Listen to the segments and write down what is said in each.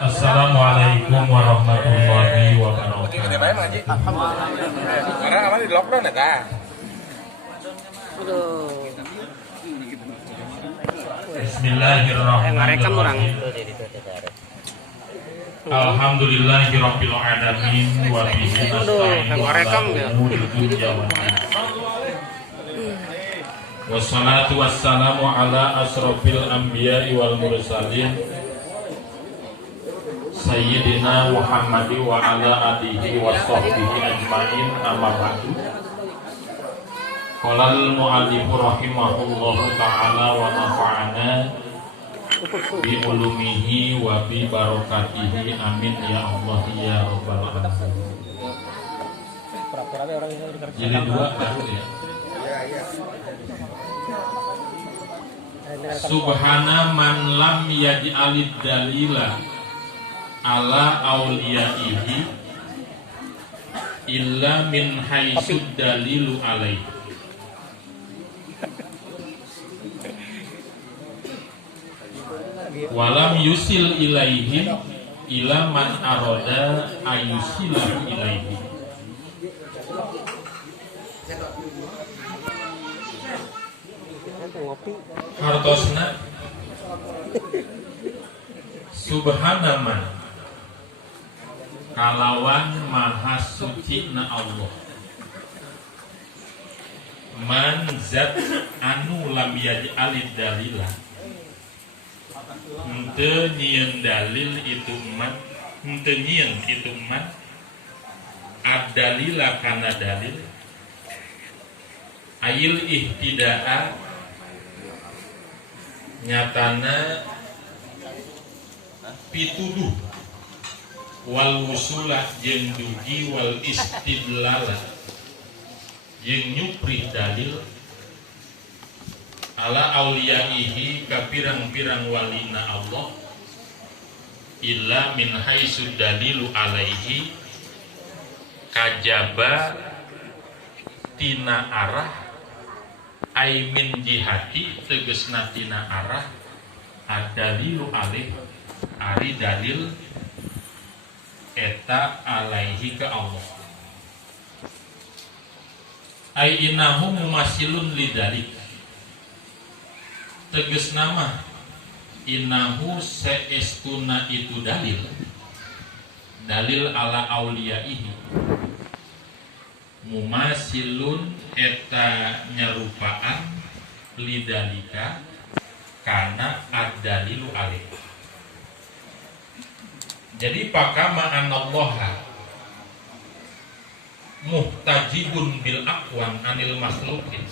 Assalamualaikum warahmatullahi wabarakatuh. Karena aman di lockdown ya kak. Bismillahirrahmanirrahim. Alhamdulillahirabbil alamin wa bihi nasta'in wassalatu wassalamu ala asrofil anbiya'i wal mursalin Sayyidina Muhammadi wa ala alihi wa sahbihi ajma'in, amma ba'du. Qalal mu'allifu rahimahullahu ta'ala wa nafa'ana bi ulumihi wa bi barakatihi, amin ya Allah ya rabbal alamin. Jadi dua baru ya. Subhana man lam yaj'alid dalila ala auliyaihi illa min haitsud dalilu alaihi. Walam yusil ilaihim ila man aroda ayusilahu ilaihi. Hartosna subhana man kalawan maha suci na Allah, man zat anu lam yaj'alid dalila, henteu nyieun dalil itu man, henteu nyieun itu man ad-dalila kana dalil, ayil ihtida'a nyatana pituduh wal wusulah jeung dugi wal istidlala jeung nyuprih dalil ala auliyaihi ka pirang-pirang walina Allah illa min haitsu dalilu alaihi kajaba tina arah ai min jihati tegesna tina arah ad-dalilu alaih ari dalil eta alaihi ke Allah. Ai innahu mumasilun lidalik, teges nama innahu seestuna itu dalil ala auliyaihi, mumasilun eta nyerupaan lidalika kana ad-dalilu alaih. Jadi pakama anallaha muhtajibun bil aqwan anil makhlukin,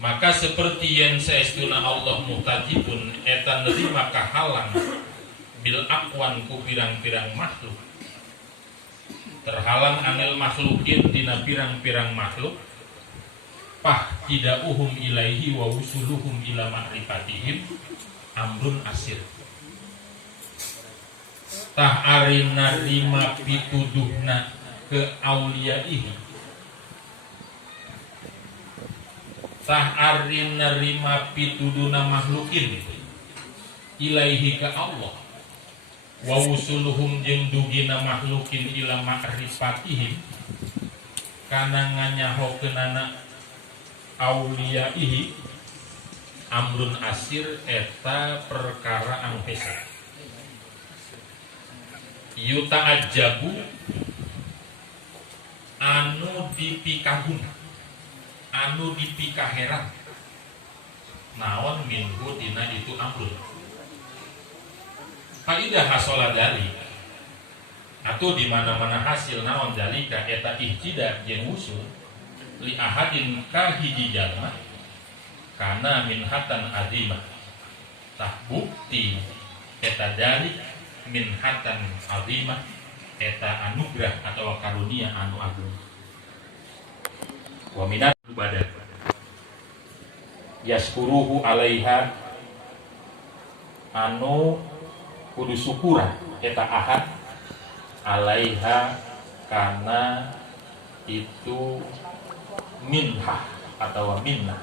maka seperti yang saestuna Allah muhtajibun eta nerima kahalang bil aqwan ku pirang-pirang makhluk, terhalang anil makhlukin dina pirang-pirang makhluk, pah tidauhum ilaihi wa usuluhum ila ma'rifatihim amrun asir. Tah ari narima pituduhna ke auliyaihi, tah ari narima pituduhna makhlukin ilaihi ke Allah, wa usuluhum jeung dugina makhlukin ila ma'rifatihim kana nganyahokeunana auliyaihi amrun asir eta perkara anu hese. Yuta'ajabu anu dipikaguna, anu dipikaheran naon minhu dina itu amrun. Faidah hasola dali atau di mana-mana hasil naon dalika eta ihtida jeung usul li ahadin ka hiji jalma kana minhatan azimah, tah bukti eta dalik minhatan azimah eta anugerah atau karunia anu agung. Wa minat ibadah yaskuruhu alaiha anu kudu syukuran eta ahad alaiha karena itu minha atau minnah.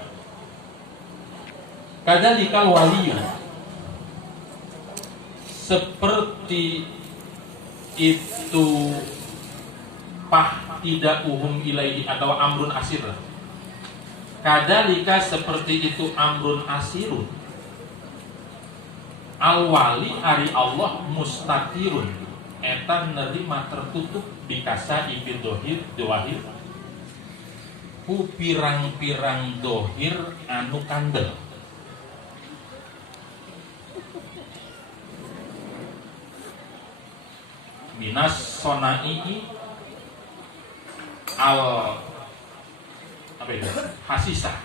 Kadzalika waliyun seperti itu tidak ilaihi atau amrun asir. Kadalika seperti itu amrun asirun. Al-wali ari Allah mustatirun eta nerima tertutup bikasa ibid dohir dohir ku pirang-pirang dohir anu kandel. Minas sonai al apa itu hasisah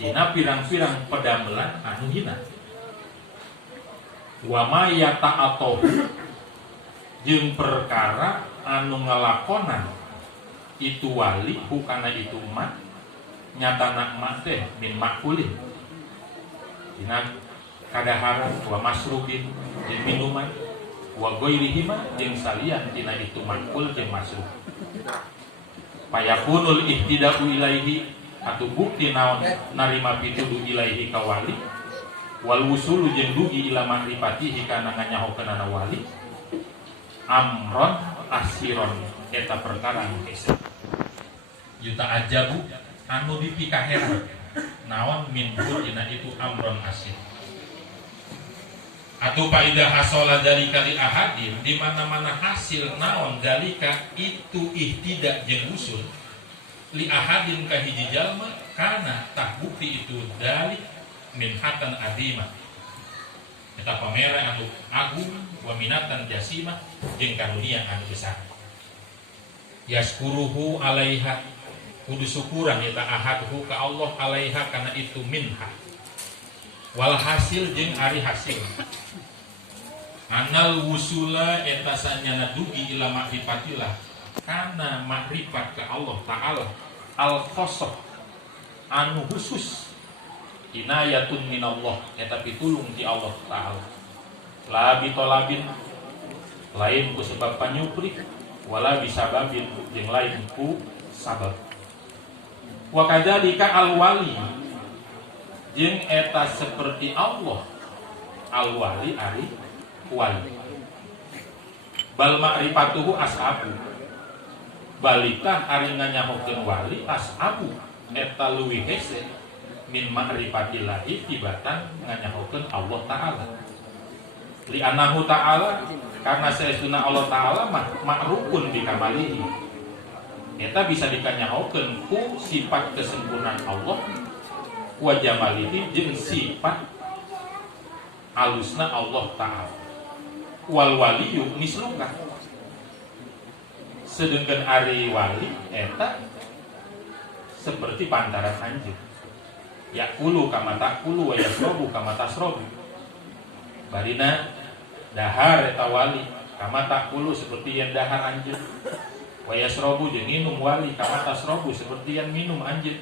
dina pirang-pirang pedamelan anu hina wa ma yata'atuh jeung perkara anu ngalakonan itu wali bukana itu umat nyatana emak teh min makulin dina kadaharan wa masrubin jeung minuman wa ghairihima jeung salian dina itu makul jeung masrub payakunul ihtida'u ilaihi atu bukti naon narima pituduh ilaihi ka wali wal wusulu jeung dugi ila makrifatihi kana nganyahokeunana wali amron asiron eta perkara anu hese yuta ajabu anu dipikaheran naon min dina itu amron asir atau faidah hasola dalika li ahadin di mana-mana hasil naon dalika itu ihtidak jeung usul li ahadin ka hiji jalma kana tah bukti itu dalik min hatan azimah eta pamera anu agung wa minatan jasimah jeung karunia anu besar yaskuruhu alaiha kudu syukuran eta ahadhu ka Allah alaiha kana itu minha wal hasil jeung ari hasil anal wusula eta sanyana dugi ila ma'rifatillah kana makrifat ke Allah Ta'ala al khosoh anu khusus inayatun minallah eta pitulung ti Allah Ta'ala la bitolabin lain ku sebab panyupri wala bisababin jeung lain ku sabab wa kadzalika al wali jeung eta seperti Allah al wali ari wali bal ma'rifatuhu ashabu balika ari nganyahokeun wali ashabu eta leuwih hese min ma'rifatillahi tibatan nganyahokeun Allah Ta'ala li annahu ta'ala karena saestuna Allah Ta'ala ma'rufun bi kamalihi eta bisa dikanyahokeun ku sifat kesempurnaan Allah wa jamalihi jeung sifat alusna Allah Ta'ala wal waliyu misluka sedengkeun ari wali eta seperti pantaran anjeun yakulu kama takulu wa yasrobu kama tasrobu barina dahar eta wali kama takulu seperti yang dahar anjeun wa yasrobu jeung minum wali kama tasrobu seperti yang minum anjeun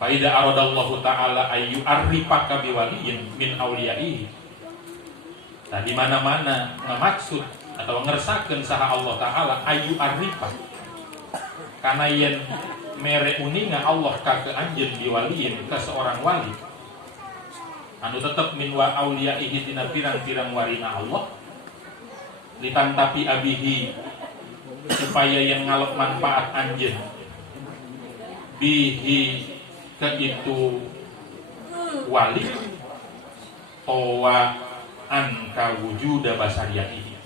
fa idza aradallahu ta'ala ayyu arrifaka biwaliyin min auliyaihi. Nah, di mana-mana ngemaksud atau ngersakeun saha Allah Ta'ala ayu arifah karena yen mere uninga Allah ka ke anjeun biwaliin ka seorang wali anu tetep min wa auliyaihi tina pirang-pirang warina Allah litantapi abihi supaya yang ngalok manfaat anjeun bihi ke itu wali towa anka wujuda basariyatihi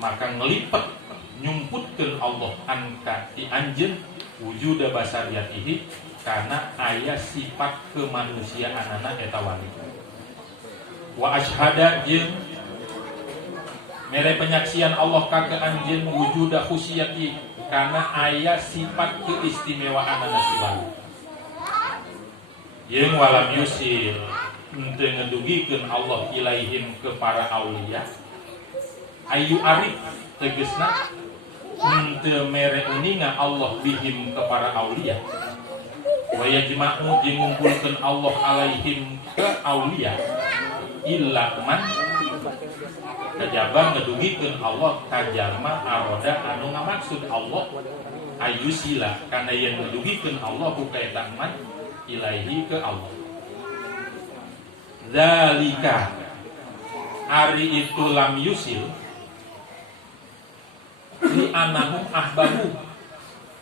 maka ngelipet nyumputkeun Allah anka ti anjeun wujuda basariyatihi karena aya sifat kemanusiaanana eta wali wa asyhada jeung mere penyaksian Allah ka ke anjeun wujuda khusiyati karena aya sifat keistimewaanana si wali jeung walam yusil henteu ngedugikeun Allah ilaihim ke para aulia ayu arif tegasna henteu mere uninga Allah bihim ke para aulia wa yajma'u jeung ngumpulkeun Allah alaihim ke aulia illa man kajaba ngedugikeun Allah kajalma aroda anu ngamaksud Allah ayu sila kana yen ngedugikeun Allah ku kaeta man ilaihi ke Allah zalika ari itu lam yusil li anahum ahbabu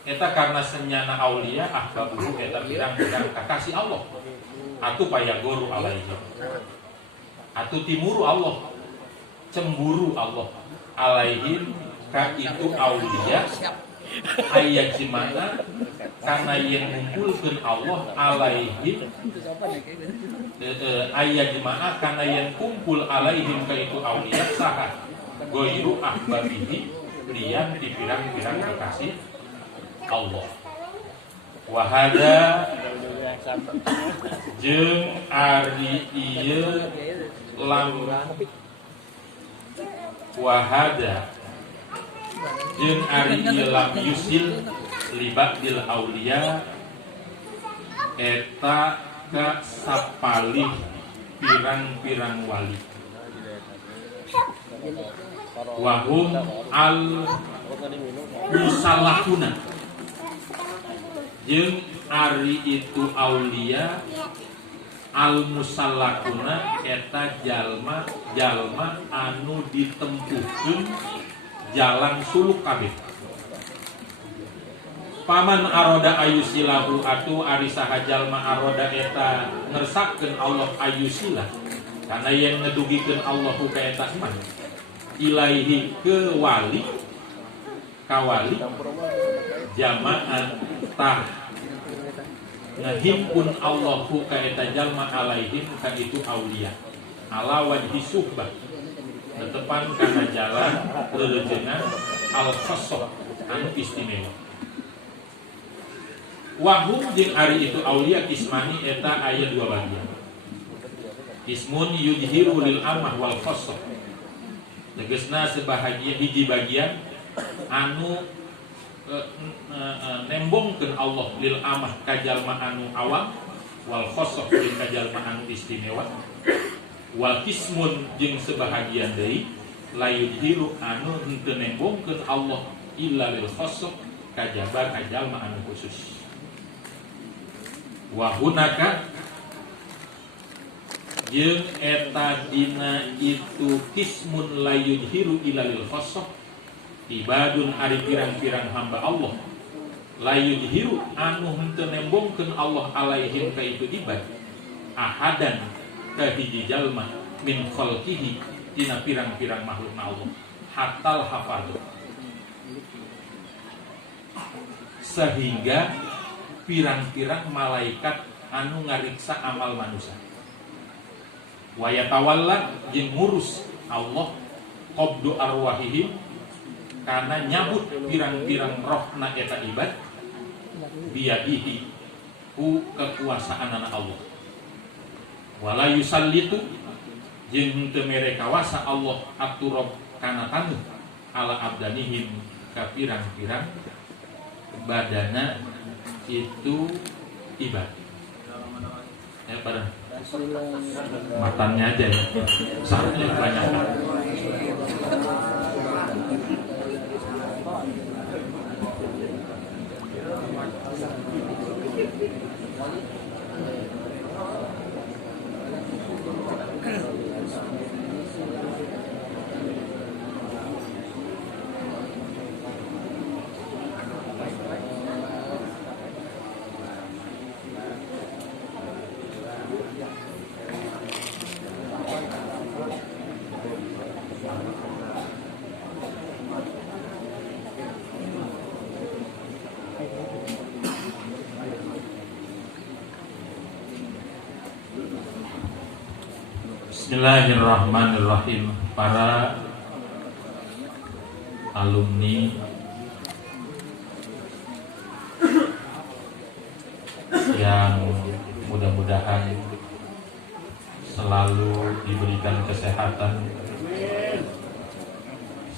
eta karena senyana aulia ahbabu eta pirang-pirang kakasih Allah atu payagoru alaihi atu timuru Allah cemburu Allah alaihim ka itu aulia ayat gimana karena yang ngumpulkeun Allah alaihim ayat gimana karena yang kumpul alaihim ka itu aulia saha goiru ahbabihi lian di pirang-pirang kekasih Allah wahada jeung ari ieu lam wahada jeung ari ieu lam yusil libadil aulia eta ka sapalih pirang-pirang wali wahum al musallahuna jeung ari itu aulia al musallakuna eta jalma anu ditempuhkeun jalan suluk kabeh paman aroda ayusilahu atu ari saha jalma aroda eta ngersakkeun Allah ayusilah karena yang ngedugikeun Allah ka eta mah ilaihi ke wali kawali jamaah tah ngahimpun Allahu ka eta jalma alaihim ka itu aulia ala wajhi suhbah tetepan kana jalan leuleungan al khassah anu istimewa wahum jeung ari itu aulia kismani eta aya dua bagian ismun yujhiru lil amah wal khassah tegasna sebahagia hiji bagian anu nembongkeun Allah lil amah ka jalma anu awam wal khassah jeung ka jalma anu istimewa wal kismun jeung sebahagian deui layudhiru anu henteu nembongkeun Allah illa lil khassah ka jalma anu khusus wa hunaka jeung eta dina itu kismun layudhiru illa lil khassah ibadun ari pirang-pirang hamba Allah layudhiru anu henteu nembongkeun Allah alaihim ka itu ibad ahadan ka hiji jalma min khalqihi dina pirang-pirang makhlukna Allah hatal hafadu sehingga pirang-pirang malaikat anu ngariksa amal manusia wa yatawalla jeung ngurus Allah qabdu arwahihim karena nyabut pirang-pirang rohna eta ibad biyadihi ku kekuasaan anak Allah wala yusallitu jeung teu mere kawasa Allah aturab kana tanu ala abdanihim ka pirang-pirang badana itu ibad ya pada matanya aja ya saatnya banyak Bismillahirrahmanirrahim. Para alumni yang mudah-mudahan selalu diberikan kesehatan,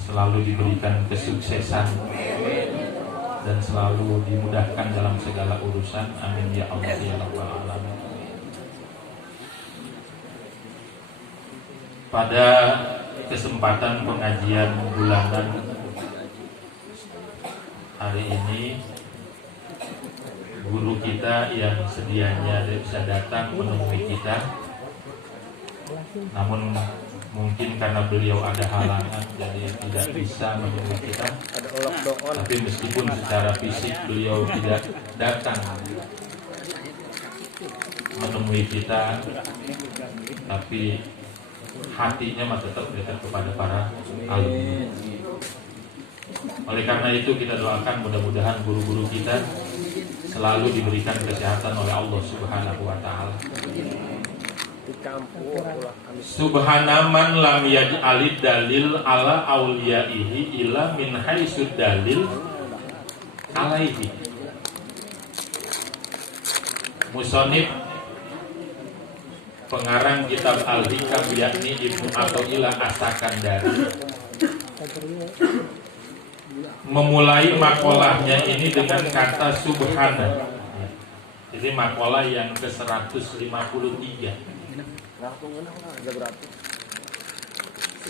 selalu diberikan kesuksesan, dan selalu dimudahkan dalam segala urusan. Amin ya Allah ya Rabbal alamin. Pada kesempatan pengajian bulanan hari ini, guru kita yang sedianya bisa datang menemui kita, namun Mungkin karena beliau ada halangan jadi tidak bisa menemui kita. Tapi meskipun secara fisik beliau tidak datang menemui kita, tapi hatinya tetap dekat kepada para alumni. Oleh karena itu kita doakan mudah-mudahan guru-guru kita selalu diberikan kesehatan oleh Allah Subhanahu wa taala. Subhana man lam yaj'alid dalil ala auliyaihi ila min haitsud dalil alaihi. Musonif pengarang kitab Al-Hikam yakni Ibnu Athaillah As-Sakandari memulai makolahnya ini dengan kata subhana. Jadi makalah yang ke-153.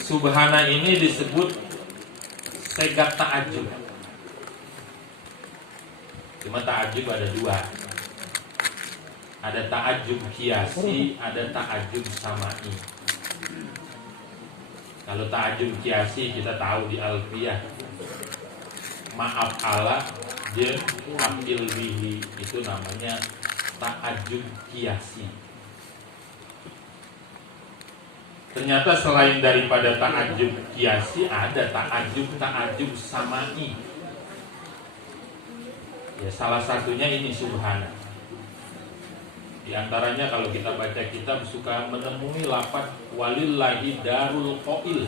Subhana ini disebut segat ta'ajub. Cuma ta'ajub ada dua. Ada ta'ajub kiasi, ada ta'ajub sama'i. Kalau ta'ajub kiasi kita tahu di Alfiyah, maaf Allah je ambil bihi, itu namanya ta'ajub kiasi. Ternyata selain daripada ta'ajub kiasi ada ta'ajub sama'i. Ya, salah satunya ini subhana. Di antaranya kalau kita baca kitab suka menemui lafaz walillahi darul qail.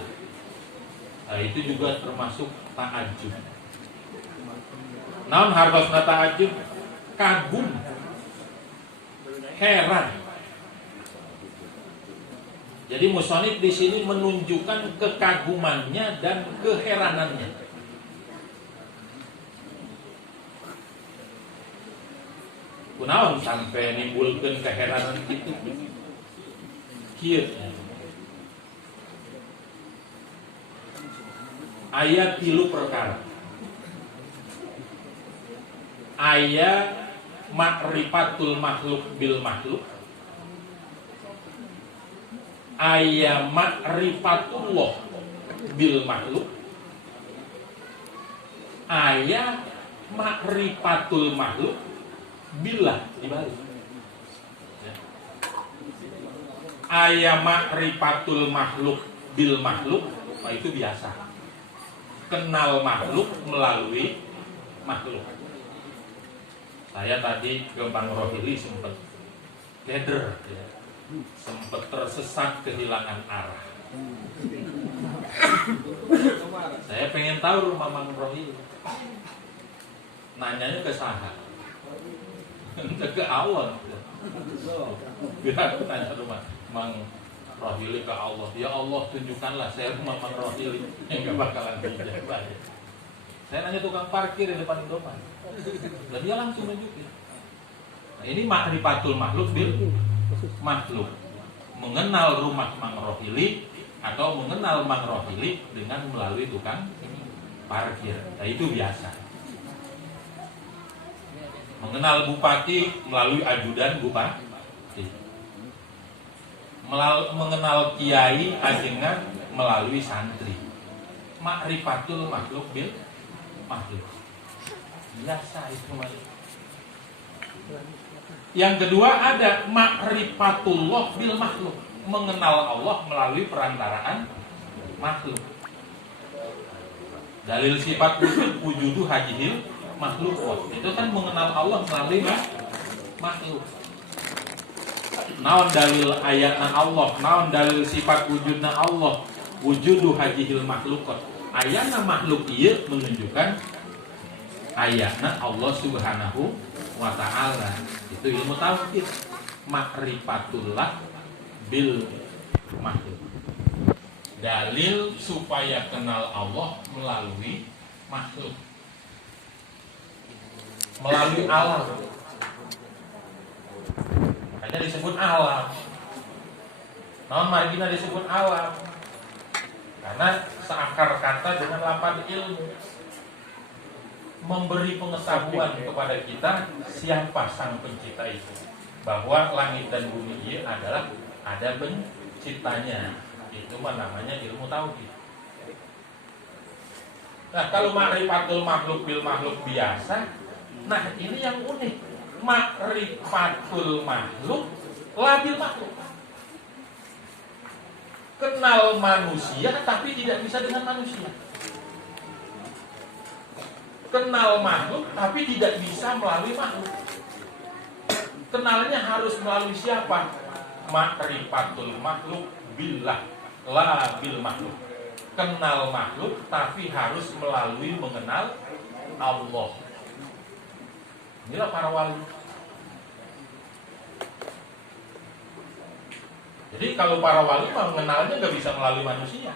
Nah, itu juga termasuk ta'ajub. Naon hartosna ta'ajub? Kagum, heran. Jadi musonif di sini menunjukkan kekagumannya dan keheranannya. Kunaon sampai nimbulkeun keheranan itu? Kieu. Aya 3 perkara. Aya ma'rifatul makhluk bil makhluk. Aya ma'rifatullah bil makhluk. Aya ma'rifatul makhluk billah dibalik. Aya ma'rifatul makhluk bil makhluk, nah itu biasa. Kenal makhluk melalui makhluk. Saya tadi ke Bang Rohili sempat keder ya. Sempat tersesat, kehilangan arah. Saya pengen tahu rumah Mang Rohili. Nanyanya ke saha? Ke awal. Biar aku tanya rumah Mang Rohili ke Allah. Ya Allah, tunjukkanlah saya rumah Mang Rohili yang gak bakalan dijawab. Saya nanya tukang parkir di depan Indomaret. Dan dia langsung nunjukin. Nah, ini ma'rifatul makhluk bil makhluk. Mengenal rumah Mang Rohili atau mengenal Mang Rohili dengan melalui tukang parkir. Nah, itu biasa. Mengenal bupati melalui ajudan bupati. Mengenal kiai ajengan melalui santri. Ma'rifatul makhluk bil makhluk. Biasa itu makhluk. Yang kedua ada ma'rifatullah bil makhluk. Mengenal Allah melalui perantaraan makhluk. Dalil sifat wujud wujudu hajihil makhluk. Itu kan mengenal Allah melalui makhluk. Naon dalil ayatna Allah, naon dalil sifat wujudna Allah, wujudu hajihil makhlukot. Ayatna makhluk ieu menunjukkan ayatna Allah Subhanahu wa ta'ala. Itu ilmu tauhid, ma'rifatullah bil makhluk. Dalil supaya kenal Allah melalui makhluk, melalui alam. Makanya disebut alam. Namun margina disebut alam karena seakar kata dengan lafaz ilmu, memberi pengetahuan kepada kita siapa sang pencipta itu, bahwa langit dan bumi ini adalah ada penciptanya, Itu mah namanya ilmu tauhid. Nah, kalau ma'rifatul makhluk bil makhluk biasa, nah ini yang unik. Ma'rifatul makhluk labil makhluk. Kenal manusia tapi tidak bisa dengan manusia. Kenal makhluk tapi tidak bisa melalui makhluk. Kenalnya harus melalui siapa? Ma'rifatul makhluk billah, la bil makhluk. Kenal makhluk tapi harus melalui mengenal Allah. Inilah para wali. Jadi kalau para wali mengenalnya nggak bisa melalui manusia.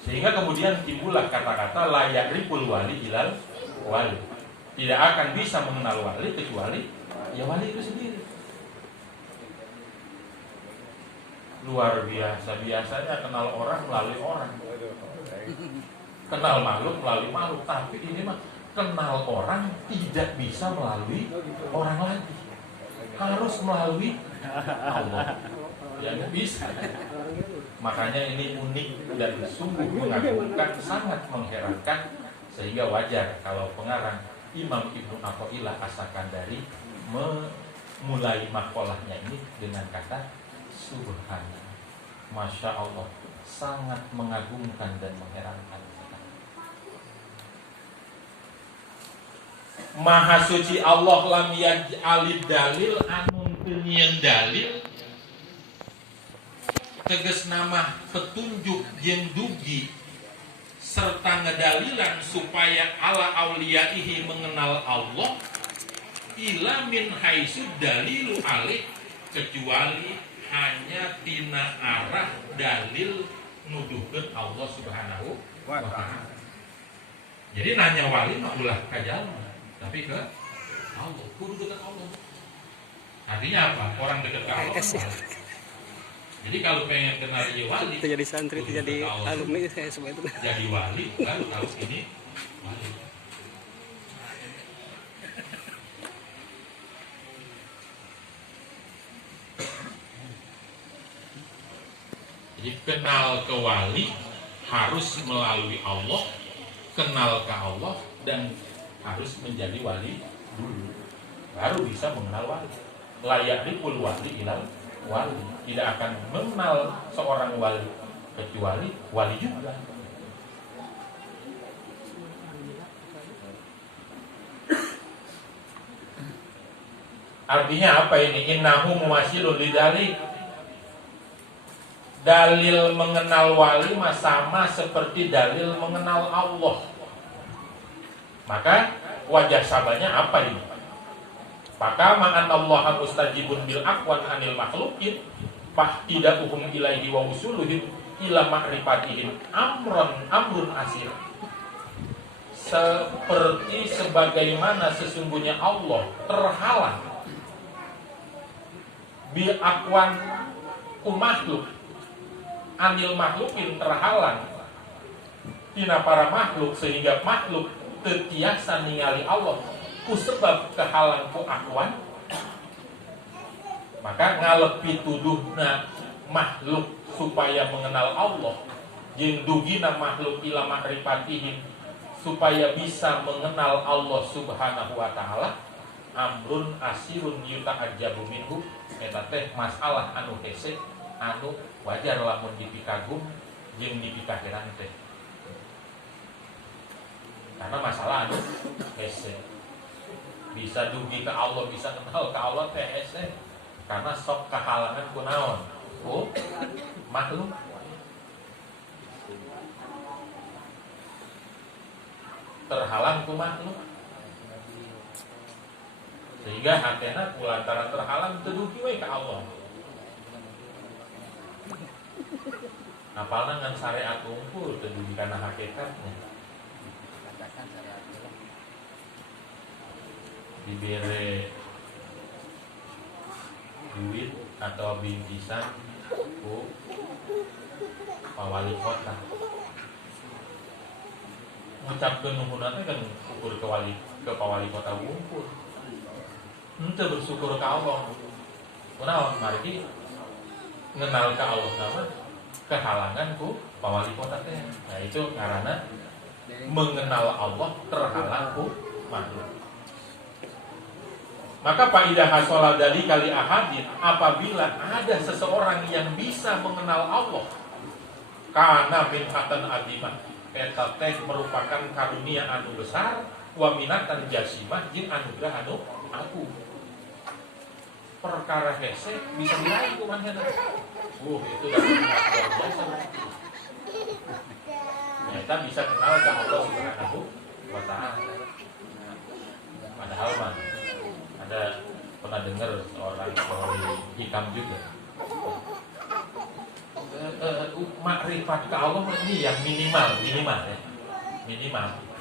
Sehingga kemudian timbullah kata-kata layak ripul wali ilal wali. Tidak akan bisa mengenal wali kecuali ya wali itu sendiri. Luar biasa, biasanya kenal orang melalui orang, kenal makhluk melalui makhluk. Tapi ini mah kenal orang tidak bisa melalui orang lagi, harus melalui Allah. Ya nggak bisa. Makanya ini unik dan sungguh mengagumkan, sangat mengherankan. Sehingga wajar kalau pengarang Imam Ibnu Athaillah As-Sakandari memulai makolahnya ini dengan kata Subhanallah, Masya Allah, sangat mengagumkan dan mengherankan. Maha suci Allah lam yaj'alid dalil anun teunieun dalil teges nama petunjuk jeung dugi serta ngedalilan supaya ala auliyaihi mengenal Allah ila min haitsu dalilu alih, kecuali hanya tina arah dalil nuduhkeun Allah Subhanahu wa ta'ala. Jadi nanya wali mah ulah ka jalma, tapi ke Allah, kudu dekat Allah. Artinya apa? Orang dekat ke Allah. Jadi kalau pengen kenal dia wali, itu jadi santri, itu jadi alumni saya semua itu. Jadi wali, baru tahu ini wali. Jadi kenal ke wali harus melalui Allah, kenal ke Allah dan harus menjadi wali dulu, baru bisa mengenal wali. Layak ripul wali ilal wali, tidak akan mengenal seorang wali kecuali wali juga. Artinya apa ini? Innahu muwasilun lidalik. Dalil mengenal wali mah sama seperti dalil mengenal Allah. Maka wajah sabanya apa ini? Maka ma'an Allah mustajibun bil aqwan anil makhlukin fahtidahuhum ilaihi wa usuluhum ila ma'rifatihim amrun asir. Seperti sebagaimana sesungguhnya Allah terhalang bil aqwan ku makhluk, anil makhlukin terhalang tina para makhluk, sehingga makhluk tetiasa ningali Allah ku sebab kehalang ku akwan, maka ngalepi tuduhna makhluk supaya mengenal Allah jeung dugina makhluk ila ma'rifatihim supaya bisa mengenal Allah Subhanahu wa ta'ala amrun asirun yuta'ajjabu minhu. Eta teh masalah anu hese anu wajar lamun dipikagum jeung dipikaheran teh. Karena masalah anu hese bisa dugi ke Allah, bisa kenal ke Allah teh hese karena sok kehalangan ku naon? Ku makhluk. Terhalang ku makhluk. Sehingga hatena kulantaran terhalang teu dugi we ka Allah. Apalna ngan syariat unggul teu dugi kana hakikatnya. Dibere duit atau bingkisan ku pawali kota. Ngucapkeun nuhunna teh kan ukur ke pawali kota unggul. Henteu bersyukur ka Allah. Kunaon margi ngenal ke Allah nama kehalangan ku pawali kota teh. Nah itu karena mengenal Allah terhalang ku makhluk. Maka faidah hasola dari kali ahadin, apabila ada seseorang yang bisa mengenal Allah karena minhatan adimah, eta teh merupakan karunia anu besar, wa minatan jasimah jeung anugerah anu agung. Perkara hese bisa diraih ku manehna. Itu dah luar biasa. Ternyata bisa kenal ke Allah Subhanahu wa Ta'ala. Padahal mah ada pernah dengar seorang hitam juga. Makrifat ke Allah ini yang minimal ya.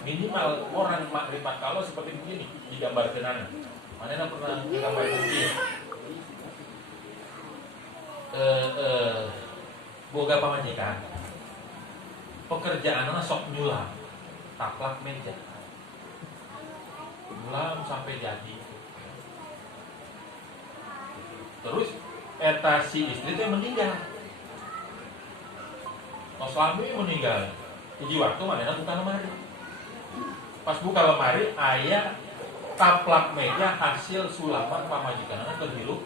Minimal orang makrifat ke Allah seperti begini digambarkan. Mana pernah digambar begini? Boga pamajikan. Pekerjaannya sok nyulam, taklak meja, nyulam sampai jadi. Terus eta si istri itu meninggal. Pas suami meninggal, uji waktu mana buka lemari. Pas buka lemari, aya taplak meja hasil sulaman pamajikanana terhirup.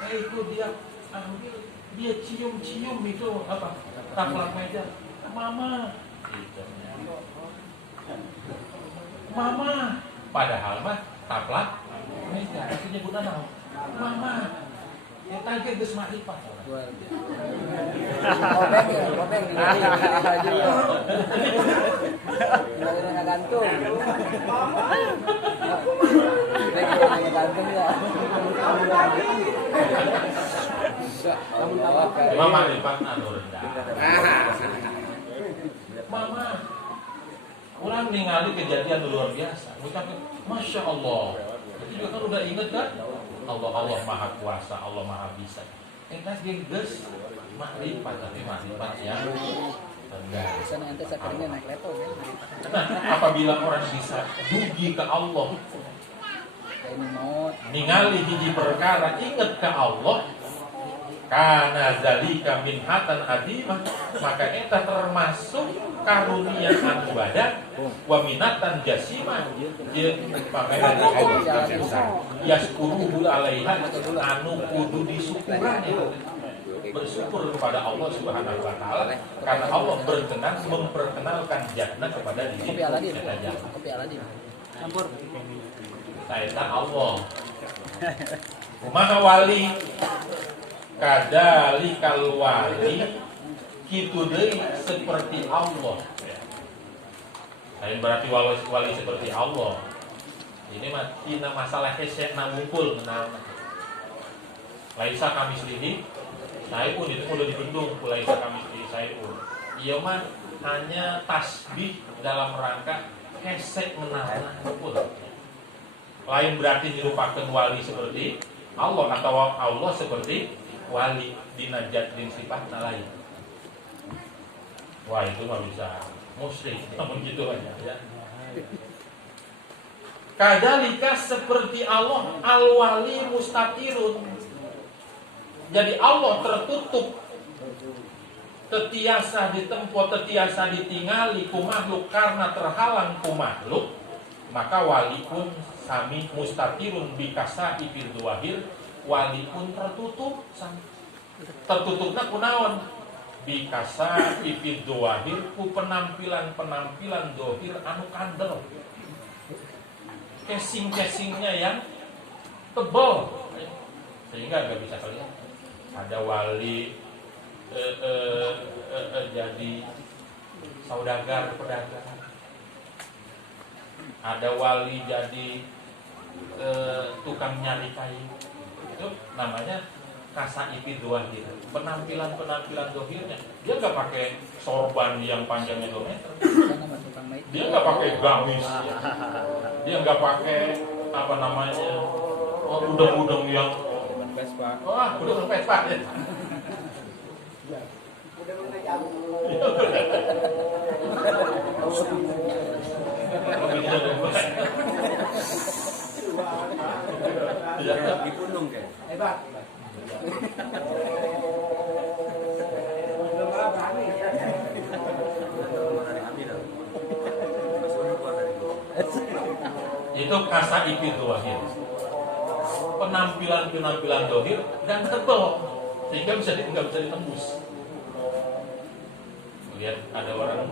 Itu dia ambil, dia cium-cium itu apa? Taplak meja, mama. Mama. Padahal mah taplak meja, itu nyebutan apa? Mama. Yang tadi geus makrifat. Robek lagi. Nggak gantung. Nggak gantung ya. Mama makrifat anu rendah. Mama. Orang ningali kejadian luar biasa. Ucapkan, Masya Allah. Itu juga kan udah inget kan? Allah Maha Kuasa, Allah Maha Bisa. Kita geus makrifat, tapi makrifat yang rendah. Nah, apabila orang bisa dugi ke Allah, ningali hiji perkara, inget ke Allah, karena zalika minhatan adimah, maka eta termasuk karunia anu badan wa minatan jasimah jeung pamela Allah yaskuruhu alaiha anu kudu disyukuran itu bersyukur kepada Allah Subhanahu wa Ta'ala karena Allah berkenan memperkenalkan jannah kepada diri kita. Kopi Aladin. Campur. Eta Allah. Kumaha wali kadalikal wali kitu deui seperti Allah. Lain berarti wali seperti Allah. Ini mah tina masalah hese na ngumpul ngeunana. Laisa kami sendiri, saya pun itu udah dibendung laisa kami sendiri saya pun. Ieu mah hanya tasbih dalam rangka hese ngeunana pun. Lain berarti dirupakan wali seperti Allah atau Allah seperti wali dinajat din sifat lain. Wah itu mah bisa musyrik, namun gitu aja ya. Kadalika seperti Allah al-wali mustatirun. Jadi Allah tertutup, tetiasa ditempo, tetiasa ditingali ku makhluk karena terhalang ku makhluk. Maka wali pun sami mustatirun bikasa ifil duwahir. Wali pun tertutup, tertutupna kunaon? Bikasa ifid dohir ku penampilan dohir anu kandel, casingnya yang tebal sehingga gak bisa kelihatan. Ada wali jadi saudagar pedagang, ada wali jadi tukang nyari kayu, itu namanya kasa ipi dohir. Penampilan dohirnya dia nggak pakai sorban yang panjangnya 2 meter, dia nggak pakai gamis, dia nggak pakai apa namanya udang yang udang Vespa ya. Di Pundung kan. Pak. Belum apa nih? Itu kasa ikut dohir. Penampilan dohir dan tebal sehingga nggak bisa ditembus. Lihat ada orang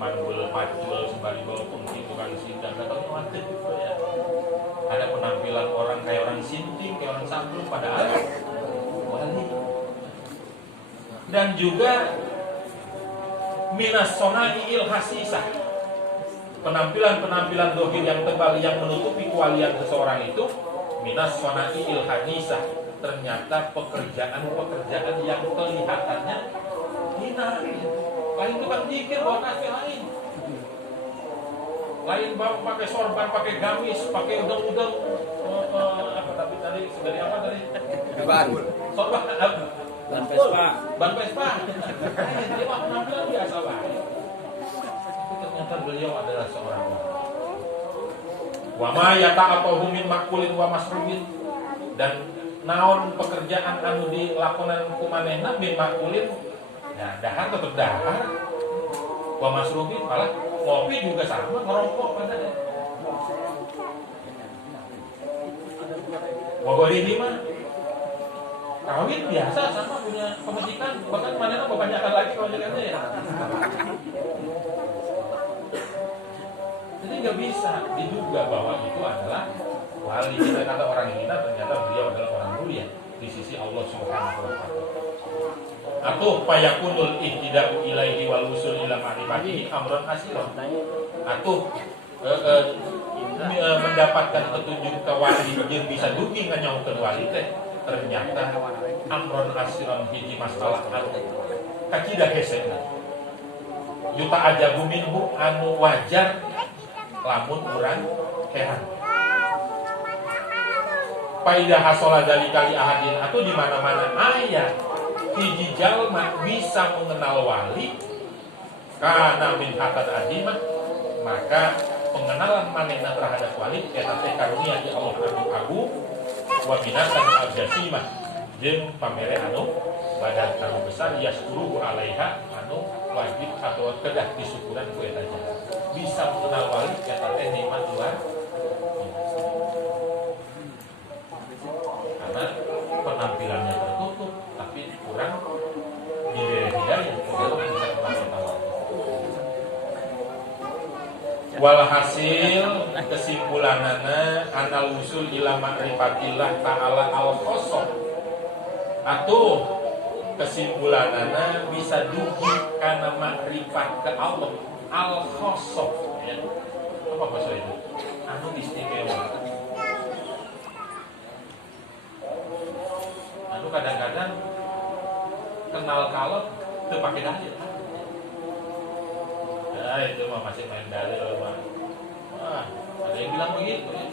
manggul pacul sembari bawa pengki tukang sidang nggak tahu mati gitu ya. Ada penampilan orang kayak orang sinting, kayak orang sambil padahal wali. Dan juga minas sonai ilhasisah, penampilan dohir yang tebal yang menutupi kewalian seseorang itu minas sonai ilhasisah, ternyata pekerjaan yang kelihatannya hina. Lain tukang zikir bawa tasbih lain bawa pakai sorban, pakai gamis, pakai udang-udang apa tadi dari apa tadi? Sorban apa? Ban Vespa. Dia mah penampilan biasa banget. Ternyata beliau adalah seorang wa ma yata'atahu min makulin wa masrubin, dan naon pekerjaan anu dilakonan ku manehna min makulin, ya dahar tetep dahar, wa masrubin malah kopi juga sama, ngerokok padahal. Wa gorihi mah kawin biasa sama punya pemajikan, bahkan manehna kebanyakan lagi pemajikannya ya. Jadi nggak bisa diduga bahwa itu adalah wali. Kita kata orang ini, ternyata beliau adalah orang mulia di sisi Allah Subhanahu wa taala. Atau fayakunul ihtida'u ilaihi wal usul ila ma'rifatihi amrun asiron. Atau mendapatkan petunjuk ke wali yang bisa dugi nganyahukeun wali teh ternyata amrun asiron hiji masalah anu kacida hesena. Yuta ajabu minhu anu wajar lamun urang heran. Faidah hasola dari kali ahadin, atau di mana-mana ayat hiji jalma bisa mengenal wali karena min hatad adimah, maka pengenalan manehna terhadap wali eta teh karunia di Allah anu agung wa binatan al-jasimah jeung pamere anu badan anu besar yaskuruhu alaiha anu wajib atau kedah disyukuran ku eta jalma. Bisa mengenal wali eta teh nikmat luar biasa. Karena penampilannya tertutup tapi kurang hidayah dalam bisa kenal. Walhasil kesimpulanana anal usul ila ma'rifatillah ta'ala al-khosoh, atau kesimpulanana bisa dugi karena ma'rifat ke Allah al-khosoh ya. Apa bahasa itu? Anu istimewa. Anu kadang-kadang kenal kalem itu pakai dalil. Ya itu mah masih main dalil mah. Wah, ada yang bilang begitu ya.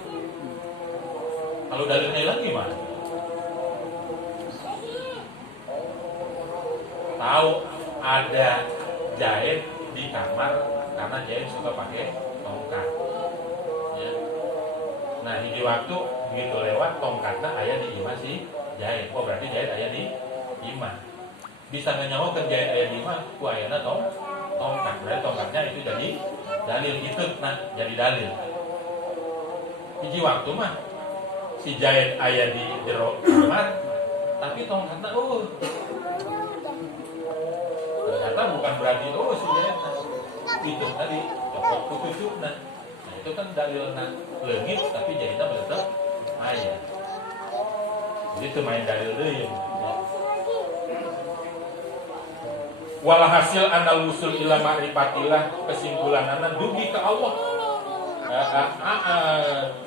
Kalau dalilnya hilang gimana? Tahu ada jahit di kamar karena jahit suka pakai tongkat. Ya. Nah di waktu begitu lewat tongkatnya ayah di imah si jahit. Oh berarti jahit ayah di imah. Bisa nyawakan jahit ayah di imah, ku ayahnya tongkat. Berarti tongkatnya itu jadi dalil itu, nah jadi dalil. Hiji waktu mah si jahit ayah di jero kamar, tapi tongkatnya ternyata bukan berarti si jahit itu tadi copot kutujuk nah itu kan dalilna leungit tapi jahitnya tetap ayah. Jadi itu main dalil deui. Walhasil anal usul ila ma'rifatillah, kesimpulanana dugi ke Allah,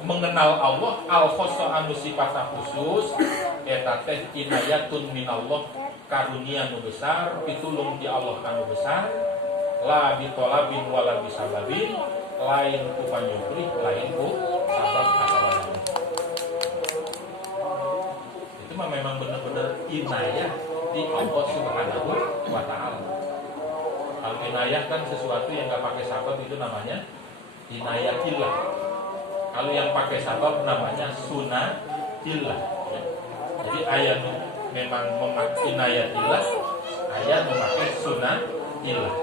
mengenal Allah al-khosso anu sifatna khusus eta teh inayatun minallah, karunia nu besar, pitulung di Allah anu besar, la bitolabin wala bisababin, lain ku panyubrih, lain ku sabab asabana. Itu mah memang benar-benar inayah di Allah Subhanahu wa ta'ala. Kalau inayah kan sesuatu yang gak pakai sabab, itu namanya inayatillah. Kalau yang pakai sabab namanya ilah. Jadi ayat memang memakai inayatillah, ayat memakai sunnah ilah.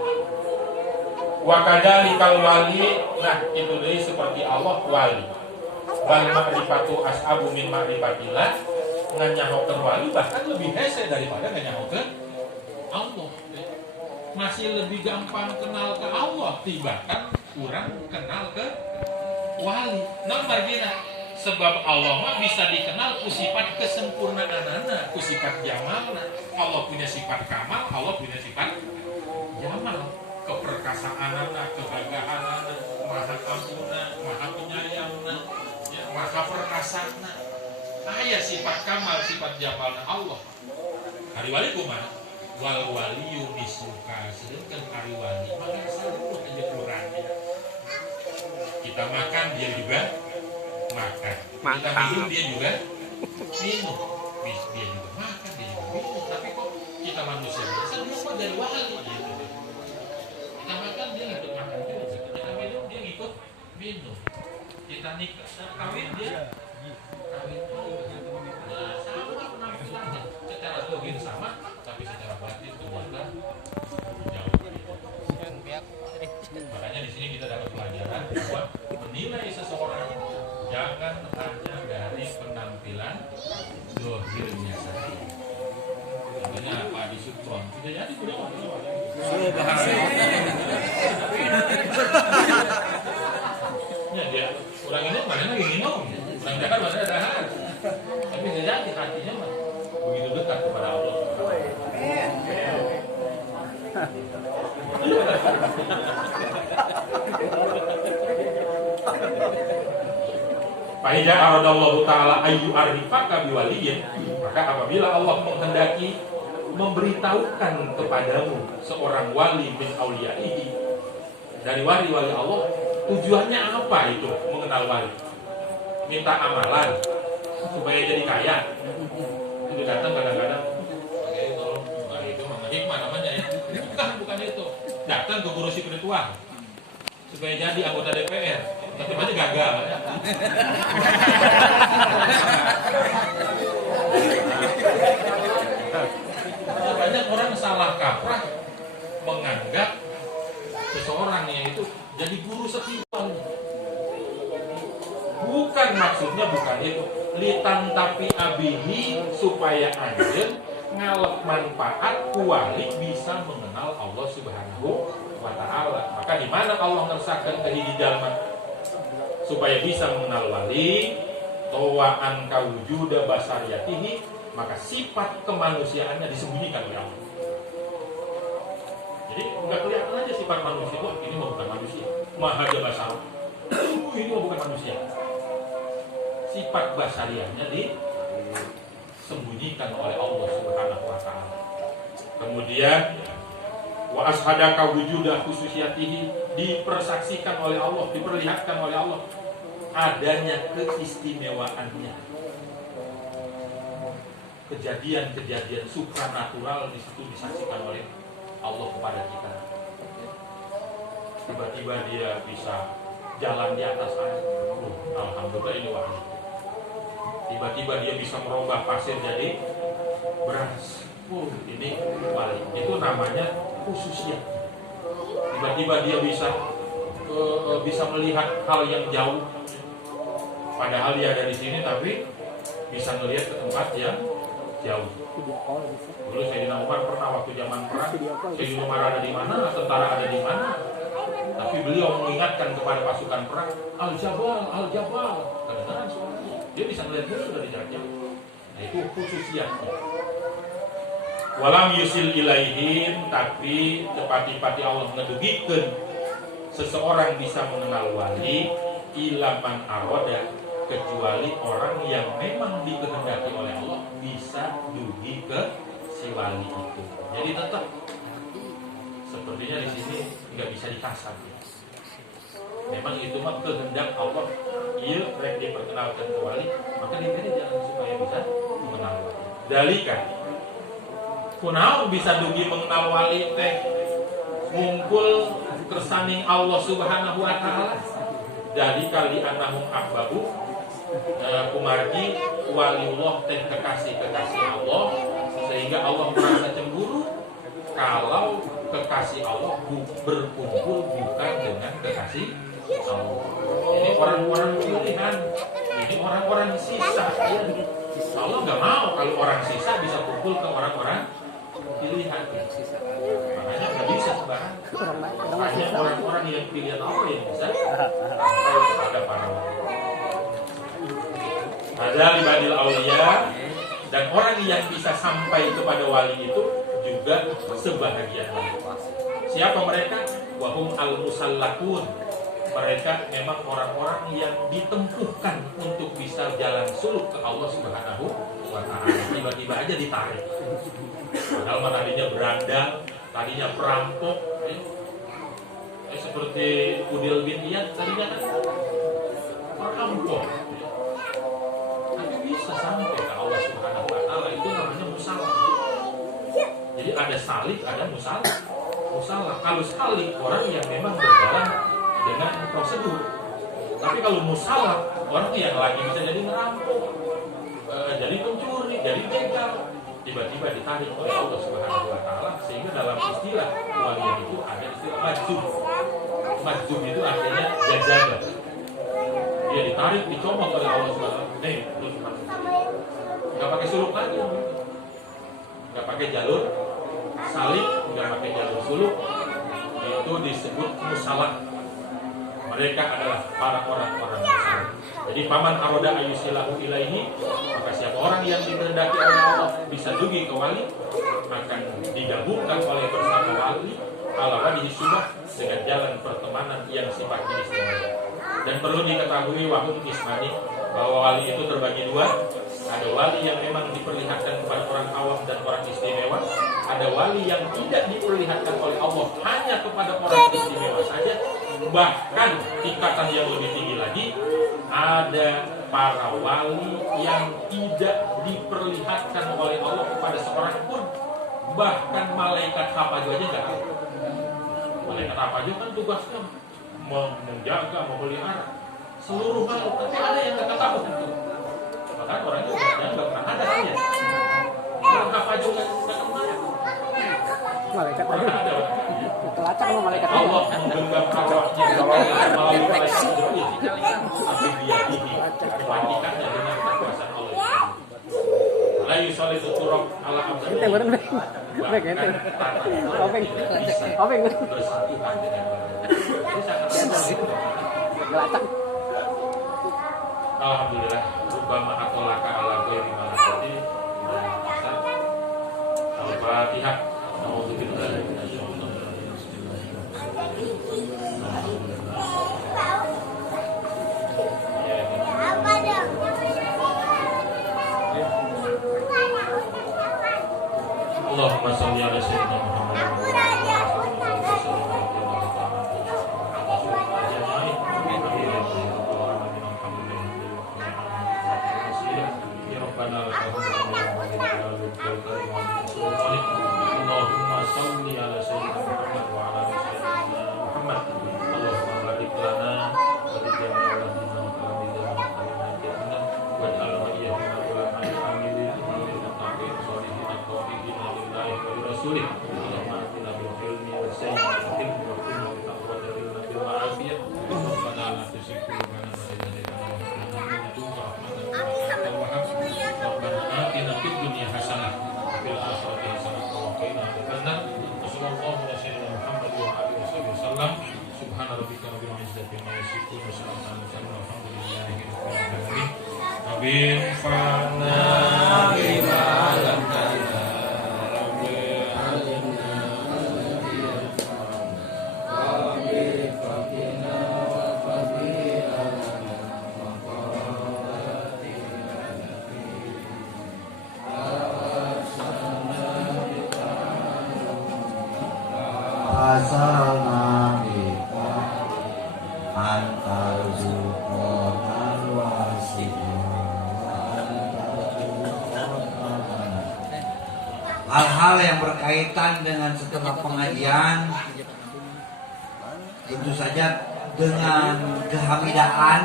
Wa kadzalikal wali, nah itu dari seperti Allah wali. Bal ma'rifatu as'abu min ma'rifatillah, nganyahokeun wali bahkan lebih hese daripada nganyahokeun Allah. Masih lebih gampang kenal ke Allah tibakan kurang kenal ke wali. Nah margina sebab Allah mah bisa dikenal ku sifat kesempurnaanana, ku sifat jamalna. Allah punya sifat kamal, Allah punya sifat jamal. Keperkasaanana, kegagahanana, maha ampuna, maha penyayangna, ya, maha perkasana. Aya sifat kamal, sifat jamalna Allah. Hari wali kumaha? Wal waliyu disuka sedangkan hari wali maka selalu aja kurangnya. Kita makan dia juga makan. Kita minum dia juga minum. Dia juga makan dia juga minum. Tapi kok kita manusia biasa dia kok dari wali gitu. Kita makan dia ikut makan juga. Kita minum dia ikut minum. Kita nikah kawin dia kawin juga. Nah, sama penampilannya. Secara logis sama, tapi secara batin ternyata jauh. Makanya di sini kita dapat pelajaran bahwa menilai seseorang jangan hanya dari penampilan zahirnya saja. Contohnya Pak di Sutron, tidak jadi tidak ya dia orang ini mana lagi minum, orang dekat mana ada hati, tapi tidak jadi hatinya mah begitu dekat kepada Allah. Fa'idha aradallahu ta'ala ayyu arifaka biwaliyin, maka apabila Allah menghendaki memberitahukan kepadamu seorang wali min auliyaihi dari wali-wali Allah, tujuannya apa itu mengenal wali? Minta amalan supaya jadi kaya. Itu datang kadang-kadang itu hikmah namanya ya. Bukan itu. Datang ke guru spiritual supaya jadi anggota DPR. Tapi aja gagal. Banyak orang salah kaprah menganggap seseorang yang itu jadi guru spiritual. Bukan maksudnya bukan itu. Litan tapi abihi supaya anjeun ngalep manfaat kuali bisa mengenal Allah Subhanahu wa ta'ala. Maka di mana Allah ngersakeun ke hiji jalma supaya bisa mengenal wali, tawaan kawujuda basariyatihi, maka sifat kemanusiaannya disembunyikan oleh Allah. Jadi enggak kelihatan aja sifat manusia. Wah, ini mah bukan manusia. Maha basar. Ini mah bukan manusia. Sifat basariahnya disembunyikan oleh Allah Subhanahu wa ta'ala. Kemudian wa ashadaka wujuda khususiyatihi, dipersaksikan oleh Allah, diperlihatkan oleh Allah adanya keistimewaannya. Kejadian-kejadian supranatural di situ disaksikan oleh Allah kepada kita. Tiba-tiba dia bisa jalan di atas air. Alhamdulillah ini wahyu. Tiba-tiba dia bisa merubah pasir jadi beras. Ini wali. Itu namanya khususnya. Tiba-tiba dia bisa melihat hal yang jauh. Padahal dia ada di sini, tapi bisa melihat ke tempat yang jauh. Dulu Sayyidina Umar pernah waktu zaman perang, Sayyidina Umar ada di mana, tentara ada di mana, tapi beliau mengingatkan kepada pasukan perang, Al-Jabal, Al-Jabal. Kedengaran suaranya. Dia bisa melihat musuh dari jarak jauh. Nah itu khususiyatnya. Walam yusil ilaihim, tapi tepati-pati Allah ngedugikeun seseorang bisa mengenal wali ilaman aroda, kecuali orang yang memang dikehendaki oleh Allah bisa dugi ke si wali itu. Jadi tetap sepertinya di sini nggak bisa dikasar. Memang itu mah kehendak Allah. Ia rek diperkenalkan ke wali, maka diberi jalan supaya bisa mengenal wali. Dalika kunaon bisa dugi mengenal wali teh ngumpul kersaning Allah Subhanahu wa ta'ala. Dari kali anahum ahbabu, kumargi waliullah teh kekasih Allah, sehingga Allah merasa cemburu kalau kekasih Allah berkumpul bukan dengan kekasih Allah. Ini orang-orang pilihan, ini orang-orang sisa. Allah nggak mau kalau orang sisa bisa kumpul ke orang-orang pilihan. Makanya nggak bisa sembarang. Hanya orang-orang yang pilihan Allah yang bisa ada para wali. Ada ibadil aulia, dan orang yang bisa sampai kepada wali itu juga sebahagian wali. Siapa mereka? Wahum al-musallakun. Mereka memang orang-orang yang ditempuhkan untuk bisa jalan suluk ke Allah Subhanahu wa Ta'ala. Tiba-tiba aja ditarik. Padahal tadinya berandal, tadinya perampok, seperti Udil bin Iyad tadinya kan perampok. Tapi bisa sampai ke Allah Subhanahu wa Ta'ala, itu namanya musalah. Jadi ada salik, ada musalah. Kalau salik orang yang memang berjalan dengan prosedur. Tapi kalau musalah, orang yang lagi bisa jadi merampok, jadi pencuri, jadi begal, tiba-tiba ditarik oleh Allah Subhanahu wa Ta'ala, sehingga dalam istilah walian itu ada istilah majzub. Majzub itu artinya jazaba. Dia ditarik, dicomot oleh Allah Subhanahu wa Ta'ala. Terus nggak pakai suluk lagi, nggak pakai jalur salib, nggak pakai jalur suluk, itu disebut musalah. Mereka adalah para orang-orang musalah. Jadi paman aroda ayusilahu ilaihi, maka siapa orang yang dikehendaki oleh Allah bisa dugi ke wali, akan digabungkan oleh bersama wali ala wadihi subah dengan jalan pertemanan yang sifatnya istimewa. Dan perlu diketahui wahum ismani, bahwa wali itu terbagi dua. Ada wali yang memang diperlihatkan kepada orang awam dan orang istimewa. Ada wali yang tidak diperlihatkan oleh Allah, hanya kepada orang istimewa saja. Bahkan tingkatan yang lebih tinggi lagi, ada para wali yang tidak diperlihatkan oleh Allah kepada seorang pun. Bahkan malaikat apa aja nggak tahu. Malaikat apa aja kan tugasnya menjaga, memelihara seluruh makhluk, tapi ada yang nggak tahu itu. Maka orangnya nggak pernah ada aja. Orang apa juga nggak kemana. Malaikat aja. Kelacak sama malaikat aja. Allah menggenggam arwahnya melalui malaikat Jibril. Tapi dia ini matikannya dengan kekuasaan Allah. La yusallitu turab ala abdi. Kita bareng deh. Baik itu. Openg. Bersentuhan dengan Kelacak. Alhamdulillah. Rubama atolaka ala ghairi malakati. Al-Fatihah. Alhamdulillah. Allahumma sholli ala sayyidina Muhammad. Allahumma sholli ala sayyidina Muhammad wa ala ali sayyidina Muhammad. Allahumma barik lana wa li jami'i awladina wa talamidina wa talamidina wa ta'ala iyyahum wa amilin wa taqin sholihin at-tabiqin lillahi wa li rasulih. Allahumma atina bil ilmi wa sayyidina wa qina wa taqwa bil nabi wa afiyah. Rabbana la tuzigh qulubana ba'da idh hadaytana wa hab lana min ladunka rahmatan innaka antal wahhab. Rabbana atina fid dunya hasanah wa fil akhirati hasanah wa qina adzabannar. Sallallahu alaihi wasallam Muhammad wa alihi wasallam. Subhana rabbika rabbil izzati amma yasifun wa salamun alal mursalin walhamdulillahi rabbil alamin. Amin. Fana bima lam tana rabbil alamin. Asana kita antar zukonan hal-hal yang berkaitan dengan setelah pengajian, tentu saja dengan kehamidaan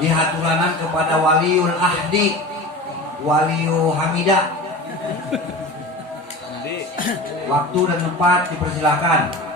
dihaturanan kepada waliul ahdi, waliu hamidah. Waktu dan tempat dipersilakan.